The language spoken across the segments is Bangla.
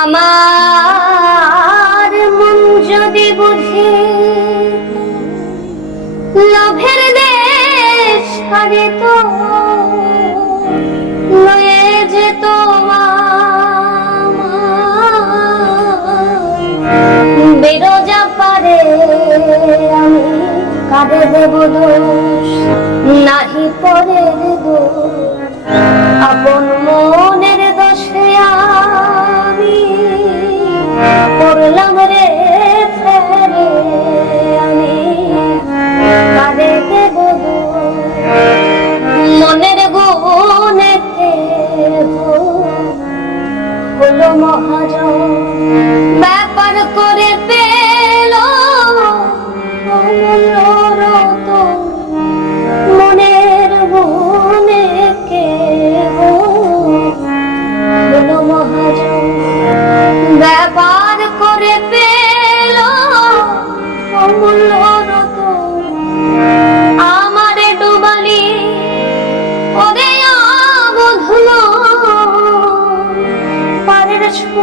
আমার মন যদি বুঝে, লাভের দেশ হারে তো আমি কারে দেব দোষ, নাহি পরের দোষ। কিছু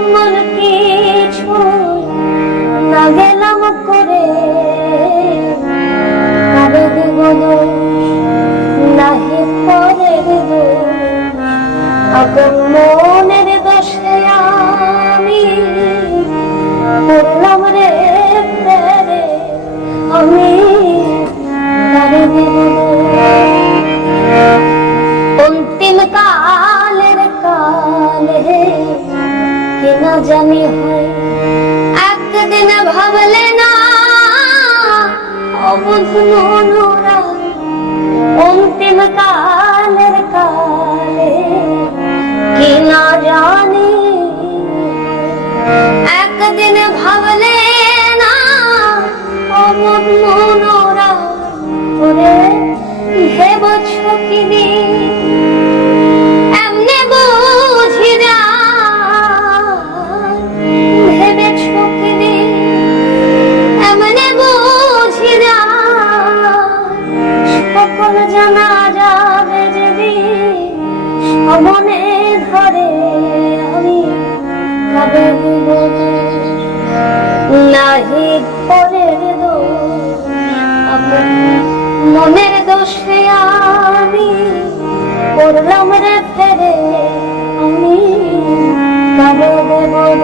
কিছু না গেলাম করে। নাহি করে দিব আগম অবধ মনোরম অন্তিম কাল মনের দোষে আমি পড়লাম রে ফেরে আমি কারে দেব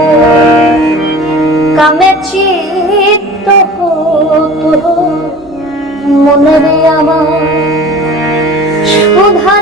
কামে চিত্ত আমার সুধা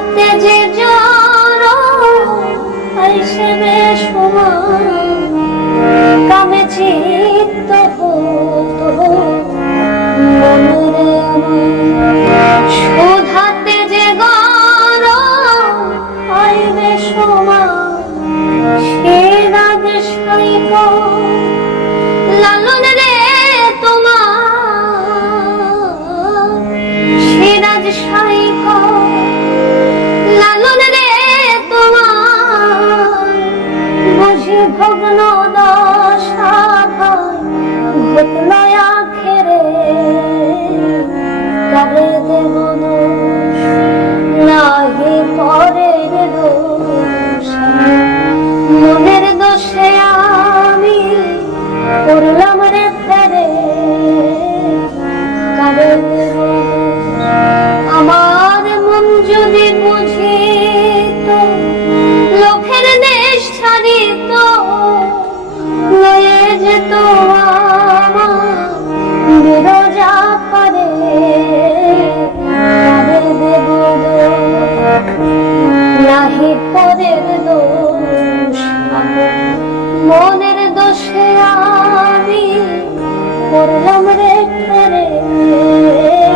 বদলায় আখেরে কারে দেব নাহি পরে দোষ por el hombre.